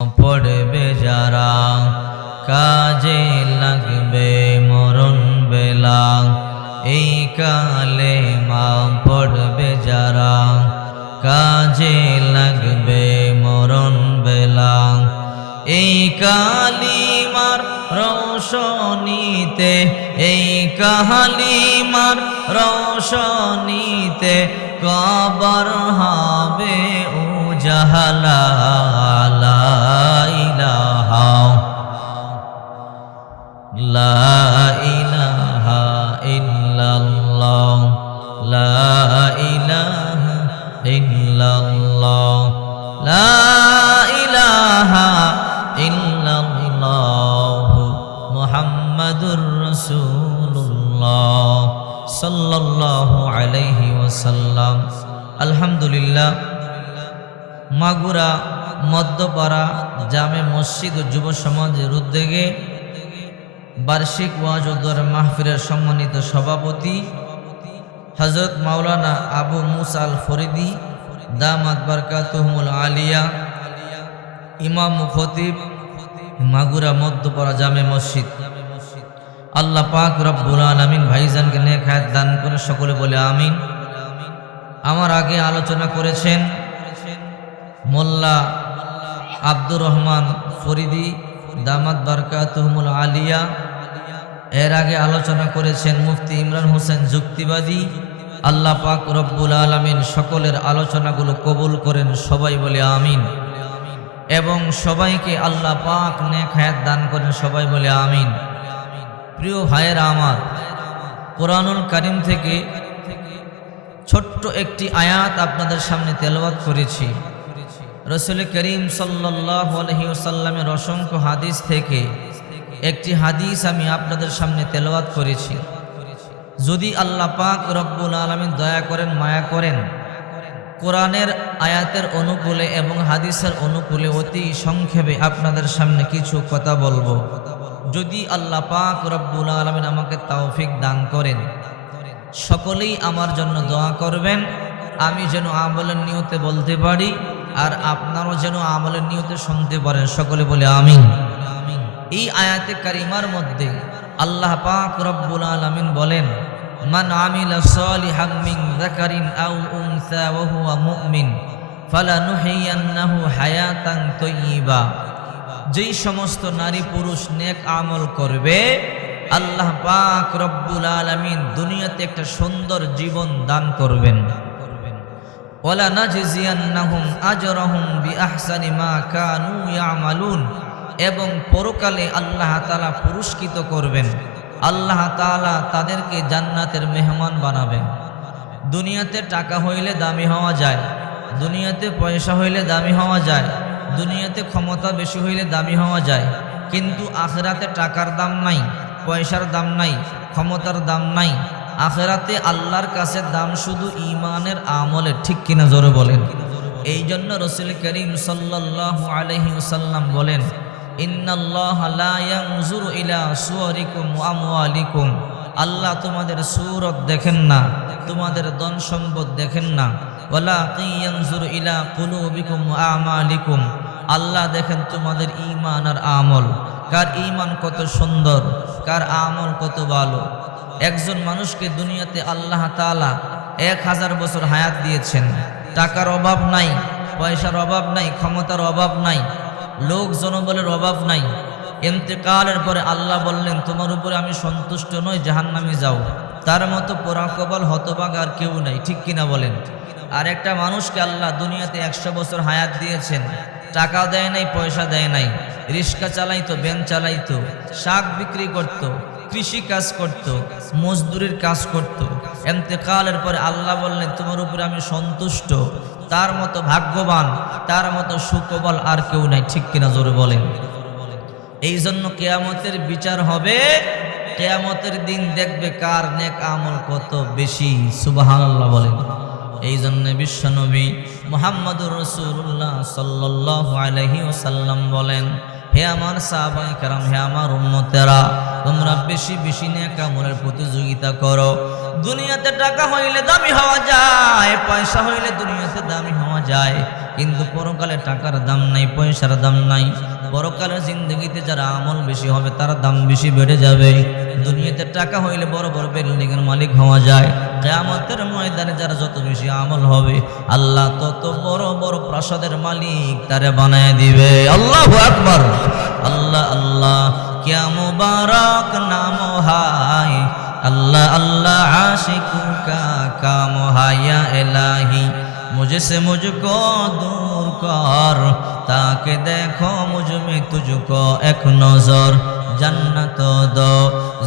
পড়বে যারা কাজে লাগবে মরণ বেলা, এই কালেমা পড়বে যারা কাজে লাগবে মরণ বেলা। এই কালিমার রোশনীতে, এই কালিমার রোশনীতে কবর হবে উজালা। লা ইলাহা ইল্লাল্লাহ, লা ইলাহা ইল্লাল্লাহ, লা ইলাহা ইল্লাল্লাহ মুহাম্মাদুর রাসূলুল্লাহ সাল্লাল্লাহু আলাইহি ওয়াসাল্লাম। আলহামদুলিল্লাহ, মাগুরা মধ্যপাড়া জামে মসজিদ ও যুব সমাজের উদ্যোগে বার্ষিক ওয়াজ ও দোয়া মাহফিলের সম্মানিত সভাপতি হযরত মাওলানা আবু মুসা আল ফরিদি দামাত বারকাতুহুমুল আলিয়া, ইমাম ও খতিব মাগুরা মধ্যপাড়া জামে মসজিদ। আল্লাহ পাক রব্বুল আলামিন ভাইজানকে নেক হায়াত দান করে, সকলে বলে আমিন। আমার আগে আলোচনা করেছেন মোল্লা আব্দুর রহমান ফরিদি দামাত বারকাতুহুমুল আলিয়া। এর আগে আলোচনা করেছেন মুফতি ইমরান হোসেন যুক্তিবাদী। আল্লাহ পাক রব্বুল আলামিন সকলের আলোচনাগুলো কবুল করেন, সবাই বলে আমিন। এবং সবাইকে আল্লাহ পাক নেক হায়াত দান করেন, সবাই বলে আমিন। প্রিয় ভাইয়েরা আমার, কোরআনুল কারীম থেকে ছোট্ট একটি আয়াত আপনাদের সামনে তেলাওয়াত করেছি। রাসূল করিম সাল্লাল্লাহু আলাইহি ওয়াসাল্লামের অসংখ্য হাদিস থেকে একটি হাদিস আমি আপনাদের সামনে তেলাওয়াত করেছি। যদি আল্লাহ পাক রব্বুল আলামিন দয়া করেন, মায়া করেন, কোরআনের আয়াতের অনুকূলে এবং হাদিসের অনুকূলে অতি সংক্ষেপে আপনাদের সামনে কিছু কথা বলবো। যদি আল্লাহ পাক রব্বুল আলামিন আমাকে তৌফিক দান করেন, সকলেই আমার জন্য দোয়া করবেন, আমি যেন আমলের নিয়তে বলতে পারি আর আপনারাও যেন আমলের নিয়তে শুনতে পারেন, সকলে বলে আমিন। এই আয়াতে কারিমার মধ্যে আল্লাহ পাক রব্বুল আলামিন বলেন, মান আমিলা সালিহাম মিন যাকারিন আও উনসা ওয়া হুয়া মুমিন ফালানুহিয়ান্নাহু হায়াতান তাইয়্যিবা। যেই সমস্ত নারী পুরুষ নেক আমল করবে, আল্লাহ পাক রব্বুল আলামিন দুনিয়াতে একটা সুন্দর জীবন দান করবেন। ওয়ালা নাজজিয়ান্নাহুম আজরাহুম বিআহসানি মা কানু ইয়ামালুন। এবং পরকালে আল্লাহ তাআলা পুরস্কৃত করবেন, আল্লাহ তাআলা তাদেরকে জান্নাতের মেহমান বানাবেন। দুনিয়াতে টাকা হইলে দামি হওয়া যায়, দুনিয়াতে পয়সা হইলে দামি হওয়া যায়, দুনিয়াতে ক্ষমতা বেশি হইলে দামি হওয়া যায়, কিন্তু আখিরাতে টাকার দাম নাই, পয়সার দাম নাই, ক্ষমতার দাম নাই। আখিরাতে আল্লাহর কাছে দাম শুধু ঈমানের আমলের, ঠিক কিনা জোরে বলেন। এই জন্য রাসূল করিম সাল্লাল্লাহু আলাইহি ওয়াসাল্লাম বলেন, ইন্নাল্লাহা লা ইয়ানজুরু ইলা সুওয়ারিকুম ওয়া আমওয়ালিকুম। আল্লাহ তোমাদের সূরত দেখেন না, তোমাদের ধন সম্পদ দেখেন না। ওয়ালাকিন ইয়ানজুরু ইলা কুলুবিকুম ওয়া আমালিকুম। আল্লাহ দেখেন তোমাদের ঈমান আর আমল, কার ঈমান কত সুন্দর, কার আমল কত ভালো। একজন মানুষকে দুনিয়াতে আল্লাহ তাআলা 1000 বছর হায়াত দিয়েছেন, টাকার অভাব নাই, পয়সার অভাব নাই, ক্ষমতার অভাব নাই, লোক জনবলের অভাব নাই। ইন্তেকালের পরে আল্লাহ বললেন, তোমার উপরে আমি সন্তুষ্ট নই, জাহান্নামে যাও। তার মতো পোড়াকপাল হতভাগ আর কেউ নাই, ঠিক কিনা বলেন। আর একটা মানুষকে আল্লাহ দুনিয়াতে 100 বছর হায়াত দিয়েছেন, টাকা দেয় নাই, পয়সা দেয় নাই, রিক্সা চালাইতো, ভ্যান চালাইতো, শাক বিক্রি করত, কৃষি কাজ করত, মজদুরির কাজ করত। ইন্তেকালের পরে আল্লাহ বললেন, তোমার উপরে আমি সন্তুষ্ট। তার মতো ভাগ্যবান, তার মতো সুকবল আর কেউ নাই, ঠিক কিনা জোরে বলেন। এই জন্য কিয়ামতের বিচার হবে, কিয়ামতের দিন দেখবে কার নেক আমল কত বেশি, সুবহানাল্লাহ বলেন। এই জন্য বিশ্বনবী মুহাম্মদুর রাসূলুল্লাহ সাল্লাল্লাহু আলাইহি ওয়াসাল্লাম বলেন, হে আমার সাহাবায়ে কেরাম, হে আমার উম্মতেরা, তোমরা বেশি বেশি নেক আমলের প্রতিযোগিতা করো। দুনিয়াতে টাকা হইলে দামি হওয়া যায়, পয়সা হইলে দুনিয়াতে দামি হওয়া নেওয়া যায়, কিন্তু পরকালে টাকার দাম নাই, পয়সার দাম নাই। পরকালের জিন্দগিতে যারা আমল বেশি হবে তার দাম বেশি বেড়ে যাবে। দুনিয়াতে টাকা হইলে বড় বড় বিল্ডিং এর মালিক হওয়া যায়, কিয়ামতের ময়দানে যারা যত বেশি আমল হবে আল্লাহ তত বড় বড় প্রাসাদের মালিক তারে বানায় দিবে। আল্লাহু আকবার। আল্লাহ আল্লাহ क्या मुबारक नाम हाय, अल्लाह अल्लाह आशिकों का काम है। या इलाही मुझसे मुझको दूर कर, ताकि देखो मुझ में तुझको एक नजर। जन्नत दो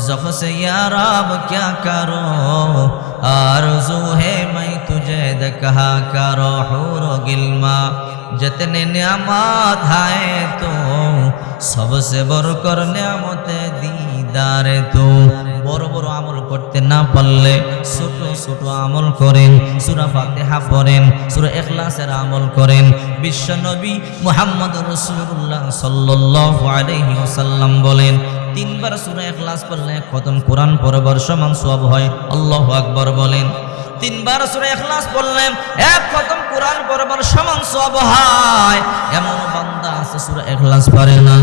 ज़ख से या रब क्या करो, आरज़ू है मैं तुझे देखा करो। हूर गिल्मा जितने नियामत है तो सबसे बढ़कर नियामते दीदारे तो। বড় বড় আমল করতে না পারলে ছোট ছোট আমল করেন, সূরা ফাতিহা পড়েন, সূরা ইখলাসের আমল করেন। বিশ্ব নবী মুহাম্মদ রাসূলুল্লাহ সাল্লাল্লাহু আলাইহি ওয়াসাল্লাম বলেন, 3 বার সূরা ইখলাস পড়লে খতম কোরআন পড়বার সমান সওয়াব হয়। আল্লাহু আকবার বলেন। 3 বার সূরা ইখলাস পড়লে এক খতম কোরআন পড়বার সমান সওয়াব হয়। এমন বান্দা আছে সূরা ইখলাস পড়ে না।